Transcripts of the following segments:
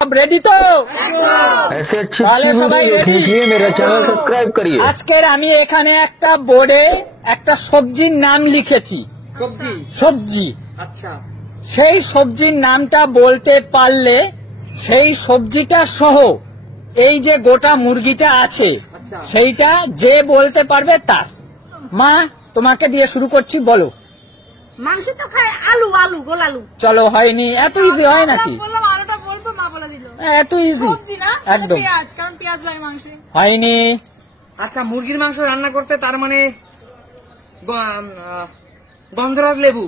सब रेडी तो ऐसे अच्छी वीडियो देखने के लिए मेरा चैनल सब्सक्राइब करिए। আজকের আমি এখানে একটা বোর্ডে একটা সবজির নাম লিখেছি। সবজি আচ্ছা, সেই সবজির নামটা বলতে পারলে সেই সবজিটা সহ এই যে গোটা মুরগিটা আছে সেইটা যে বলতে পারবে তার। মা তোমাকে দিয়ে শুরু করছি, বলো। মাংস তো খায় আলু, আলু গোল আলু। চলো, হয়নি, এত ইজি হয় নাকি? বললাম আলুটা বলবো, মা বলে দিল এত ইজি সবজি না, একদম পেঁয়াজ, কারণ পেঁয়াজ লাগে মাংসে। হয়নি। আচ্ছা, মুরগির মাংস রান্না করতে তার মানে গন্ধরাজ লেবু,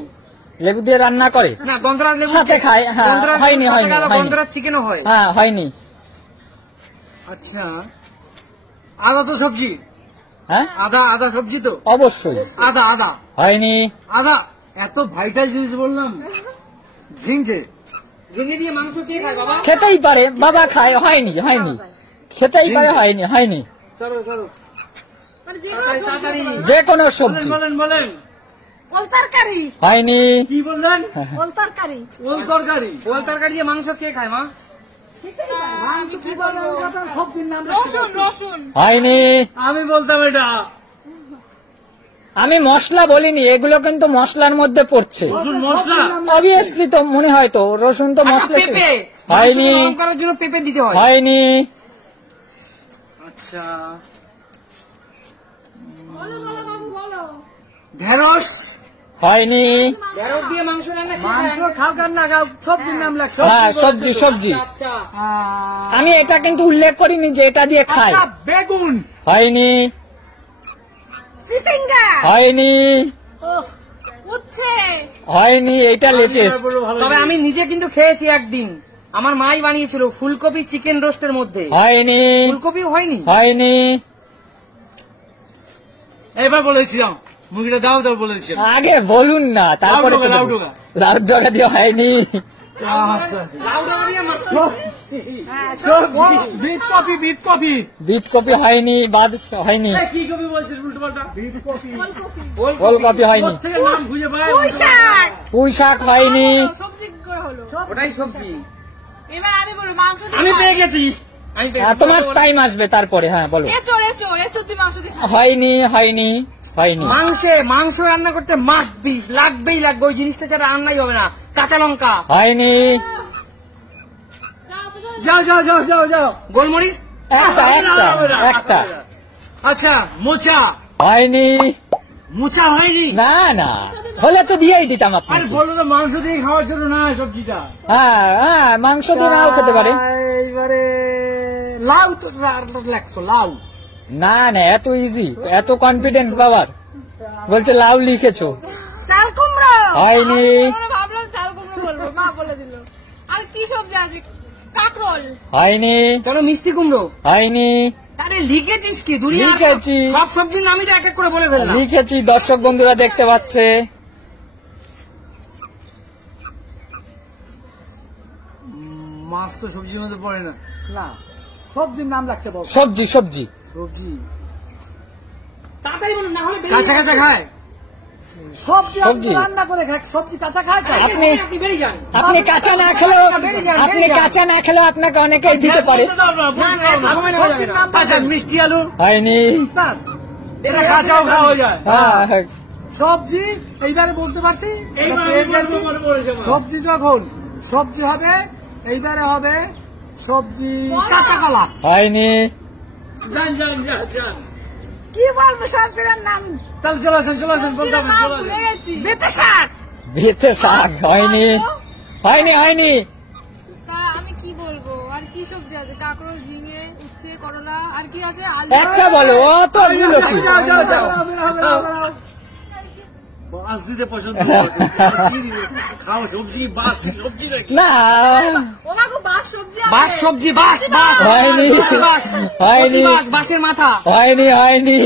লেবু দিয়ে রান্না করে না গন্ধরাজ লেবু সাথে খায়। হ্যাঁ, হয়নি হয়নি গন্ধরাজ চিকেনও হয়। হ্যাঁ, হয়নি। আচ্ছা, আদা তো সবজি। হ্যাঁ, আদা আদা সবজি তো অবশ্যই। আদা আদা হয়নি। আদা এত ভাইটাল জিনিস বললাম। ঝিঙ্গে ঝিঙে দিয়ে মাংস কে খায় বাবা? খেতেই পারে বাবা, খায়। হয়নি হয়নি, খেতেই পারে। হয়নি হয়নি। চলো চলো, মানে যে কোনো তাড়াতাড়ি যে কোনো সবজি। বলেন বলেন। ওল তরকারি, হয়নি। কি বললেন? ওল তরকারি। ওল তরকারি। ওল তরকারি দিয়ে মাংস কে খায় মা? সবজির নাম রসুন, রসুন। হয়নি। আমি বলতাম এটা আমি মশলা বলিনি, এগুলো কিন্তু মশলার মধ্যে পড়ছে। রসুন মশলা। অবভিয়াসলি তো মনে হয় তো, রসুন তো মশলা। পেঁপে, হয়নি মাংস গরম করার জন্য পেঁপে দিতে হয়। হয়নি। আচ্ছা, বলো বলো বাবু বলো। ঢেঁড়স। হয়নি। ঢেঁড়স দিয়ে মাংস রান্না কে মাংস খায়? খাও কার না খাও, সবজির নাম লাগছে। হ্যাঁ, সবজি সবজি। আচ্ছা, আমি এটা কিন্তু উল্লেখ করিনি যে এটা দিয়ে খায়। আচ্ছা, বেগুন। হয়নি সিসিঙ্গা, হয়নি উচ্ছে, হয়নি। এটা লেটেস্ট। তবে আমি নিজে কিন্তু খেয়েছি একদিন, আমার মাই বানিয়েছিল ফুলকপি চিকেন রোস্টের মধ্যে। হয়নি ফুলকপি হয়নি। হয়নি। এবার বলেছিলাম মুরগিটা দাও দাও বলেছিলাম। আগে বলুন না, তারপরে তো লাউ বলুন। ডোকা। লাউ ডোকা দিয়ে হয়নি। লাউ ডাঁটা দিয়ে বিট কপি বিট কপি। বিট কপি হয়নি, বাদ হয়নি। কি কপি বলছিস উল্টো পাল্টা? বিট কপি। ওলকপি হয়নি। থেকে নাম খুঁজে পাই। পুঁই শাক। পুঁই শাক হয়নি। সবজি কি করে হলো? ওটাই সবজি। এবার আমি বলবো মাংস দিয়ে আমি খায়। পেয়ে গেছি, আমি পেয়ে হ্যাঁ, গেছি। তোমার টাইম আসবে তারপরে। হ্যাঁ, বলো। এঁচোড়, এঁচোড়, এঁচোড় দিয়ে মাংস দিয়ে খায়। হয়নি হয়নি হয়নি। মাংস রান্না করতে মাস্ট বি লাগবেই লাগবে, ওই জিনিসটা ছাড়া রান্নাই হবে না। কাঁচা লঙ্কা, হয়নি। যাও যাও যাও যাও যাও। গোলমরিচ, একটা একটা একটা। আচ্ছা, মোচা। হয়নি। মোচা হয়নি। না না, হলে তো দিয়েই দিতাম আর আপনাকে। বললো তো মাংস দিয়ে খাওয়ার জন্য না সবজিটা। হ্যাঁ হ্যাঁ, মাংস দিয়ে নাও খেতে পারে। এইবারে লাউ তো লাগছো, লাউ। না না, এত ইজি, এত কনফিডেন্ট পাওয়ার। বলছে লাউ লিখেছো। চাল কুমড়ো। হয়নি। আমরা ভাবলাম চাল কুমড়ো বলবো, মা বলে দিল। আর কি সবজি আছে? কাঁকরোল। হয়নি চলো মিষ্টি কুমড়ো। হয়নি। আরে লিখেছিস কি? দুনিয়া লিখেছি। সব সবজির নামই তো এক এক করে বলে ফেললাম। লিখেছি, দর্শক বন্ধুরা দেখতে পাচ্ছে। মাছ তো সবজির মধ্যে পড়ে না। না, সবজির নাম লাগছে বল। সবজি সবজি। সবজি তাড়াতাড়ি বলুন, না হলে বেরিয়ে কাঁচা কাঁচা খায়। সবজি সবজি। আপনি রান্না করে খায়, সবজি কাঁচা খায় তো? আপনি আপনি বেরিয়ে যান। আপনি কাঁচা না খেলেও, আপনি কাঁচা না খেলেও আপনাকে অনেকেই দিতে পারে। না, না, সময় নেওয়া যাবে না। আচ্ছা, মিষ্টি আলু। হয়নি। বাস, এটা কাঁচাও খাওয়া যায়। হ্যাঁ, সবজি এইবারে বলতে পারছি। সবজি যখন সবজি হবে, এইবারে হবে সবজি কাঁচা কলা। হয়নি। যান যান যান যান। কি বলবো সবজির নাম? তাহলে চলে আসেন চলে আসেন, বলতে হবে চলে আসেন। বেতে শাক। ভিতে শাক। হয়নি হয়নি হয়নি। তা আমি কি বলবো? আর কি সবজি আছে? কাঁকরোল, ঝিঙে, উচ্ছে, করলা, আর কি আছে? আলু। একটা বলো, অতগুলো কি? যাও যাও যাও। বাস দিতে পছন্দ করো। কি দিবে? খাও সবজি, বাস সবজি নাকি? না, ওনাকে বাস সবজি আছে। বাস সবজি, বাস বাস হয়নি বাস, হয়নি বাস, বাসের মাথা, হয়নি হয়নি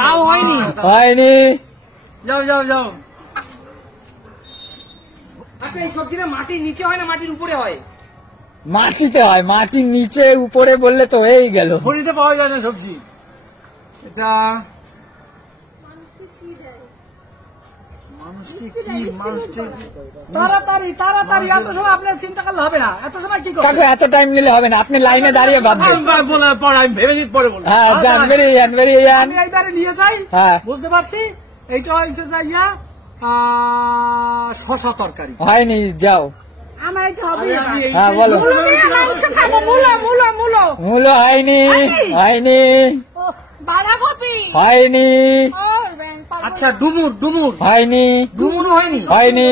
তাও হয়নি। হয়নি। যাও যাও যাও। আচ্ছা, এই সবজিটা মাটির নিচে হয় না মাটির উপরে হয়? মাটিতে হয়, মাটির নিচে উপরে বললে তো হয়েই গেল। খড়িতে পাওয়া যায় না সবজি। এটা মানুষকে তাড়াতাড়ি তাড়াতাড়ি, এত সময় আপনি চিন্তা করলে হবে না, এত সময় কি কাকু করবেন? এত টাইম নিলে হবে না, আপনি লাইনে দাঁড়িয়ে ভাববেন। বলার পর আমি ভেবে নিতে পরে বলবো। হ্যাঁ যান, বেরিয়ে যান, বেরিয়ে যান। আমি এইবারে নিয়ে যাই, হ্যাঁ। বুঝতে পারছি। এইটা হয়েছে যাইয়া শশা তরকারি। হয়নি, যাও। আমার এটা হবে না। হ্যাঁ বলো। মুলো দিয়ে মাংস খাবো, মুলো মুলো মুলো। মূলো হয়নি, হয়নি, বাঁধাকপি। হয়নি, ও ব্যাং, পারবো আচ্ছা না। ডুমুর ডুমুর হয়নি, ডুমুর হয়নি। হয়নি,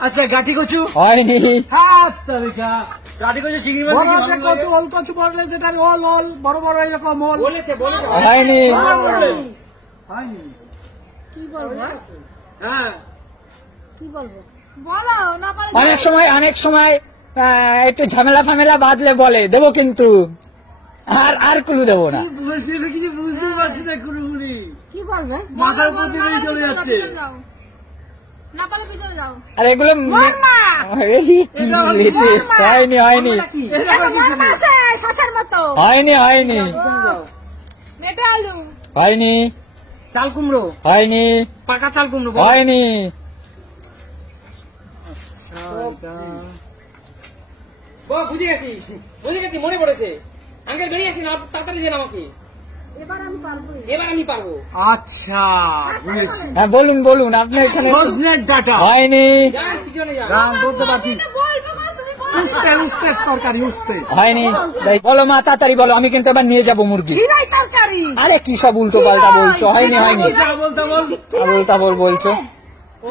আচ্ছা গাঠি কচু। হয়নি, গাঠি কচু চিংড়ি মাছ বড় কি যে ভালো কচু, লাগে? ওল কচু বললে যেটা ওল ওল, বড় বড় এইরকম ওল। বলেছে বলেছে। হয়নি, হয়নি। হ্যাঁ বলো না পারলে অনেক সময় একটু ঝামেলা ফামেলা বাঁধলে বলে, দেবো কিন্তু, আর কুলু দেবো না। বলছি আমি কিছু বুঝতে পারছি না কুড়ুকুড়ি। কি বলবে? মাথার বলো, উপর দিয়ে না চলে পারলে যাচ্ছে। পিছনে যাও। না পারলে পিছনে যাও। আর এগুলো এই কি latest, হয়নি, হয়নি, শশার মতো। হয়নি, হয়নি, মেটে আলু। হয়নি, চাল কুমড়ো। হয়নি, পাকা চাল কুমড়ো। বলো। হয়নি, বুঝে গেছি বুঝে গেছি, মনে পড়েছে। আঙ্কেল বেরিয়ে আসেন, তাড়াতাড়ি দেন আমাকে। এবার আমি পারবো। আচ্ছা বুঝেছি। হ্যাঁ বলুন বলুন, আপনি এখানে। সজনের ডাটা। হয়নি, যান পিছনে যান। গান বলতে পারছি। এটা বলবে না, তুমি বলো। উস্তে উস্তে তরকারি উস্তে। হয়নি, বলো মা তাড়াতাড়ি বলো, আমি কিন্তু এবার নিয়ে যাবো মুরগি। চিরাই তরকারি। আরে কি সব উল্টো পাল্টা বলছো, হয়নি, হয়নি, যা বলতে বল। উল্টা বলছো।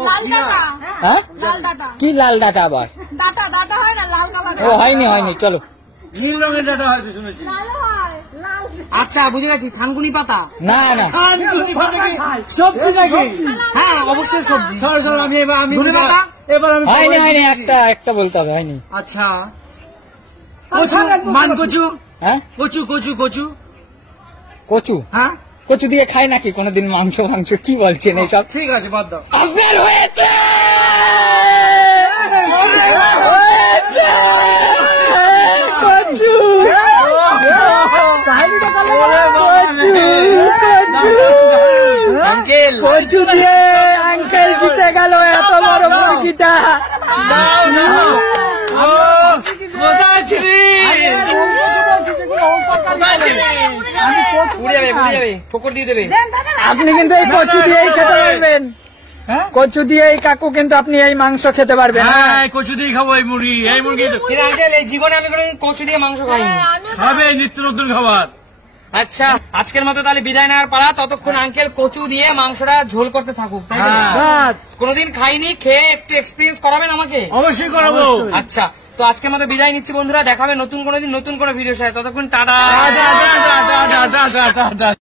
লাল ডাটা। হ্যাঁ লাল ডাটা। কি লাল ডাটা আবার? ডাটা ডাটা হয় না, লাল কালার। ও হয়নি, হয়নি, চলো। নীল রঙের ডাটা হয়তো শুনেছি। লাল হয়। লাল। আচ্ছা বুঝে গেছি, থানকুনি পাতা। না না, থানকুনি পাতা কি সবজি নাকি? হ্যাঁ অবশ্যই সবজি। সর সর, আমি এবার আমি ধনে পাতা। এবার আমি হয়নি, হয়নি, একটা বলতে হবে, হয়নি। আচ্ছা কচু, মান কচু। হ্যাঁ কচু কচু কচু। কচু, হ্যাঁ কচু দিয়ে খাই নাকি কোনোদিন মাংস? কি বলছেন এইসব? ঠিক আছে, বাদ দাও। আপনার হয়েছে, হয়েছে, কচু, আঙ্কেল কচু দিয়ে আঙ্কেল জিতে গেল এত বড় মুরগিটা। কোথায় ছিলি? উড়ে যাবে উড়ে যাবে, ঠোকর দিয়ে দেবে। আপনি কিন্তু এই কচু দিয়েই খেতে পারবেন, কচু দিয়ে এই কাকু কিন্তু আপনি এই মাংস খেতে পারবেন। হ্যাঁ কচু দিয়ে খাবো এই মুরগি, এই মুরগি তো কিন্তু আঙ্কেল এই জীবনে আমি কোনো কচু দিয়ে মাংস খাইনি। হ্যাঁ, আমিও তো- খাবে নিত্য নতুন খাবার। আচ্ছা আজকের মতো তাহলে বিদায় নেওয়ার পালা। ততক্ষণ আঙ্কেল কচু দিয়ে মাংসটা ঝোল করতে থাকুক, তাই তো? হ্যাঁ। কোনোদিন খাইনি, খেয়ে একটু এক্সপিরিয়েন্স করাবেন আমাকে? অবশ্যই করাবো। আচ্ছা তো আজকের মতো বিদায় নিচ্ছি বন্ধুরা, দেখাবে নতুন কোনো দিন নতুন কোনো ভিডিওর সাথে। ততক্ষণ tata. Tata, tata, tata, tata, tata.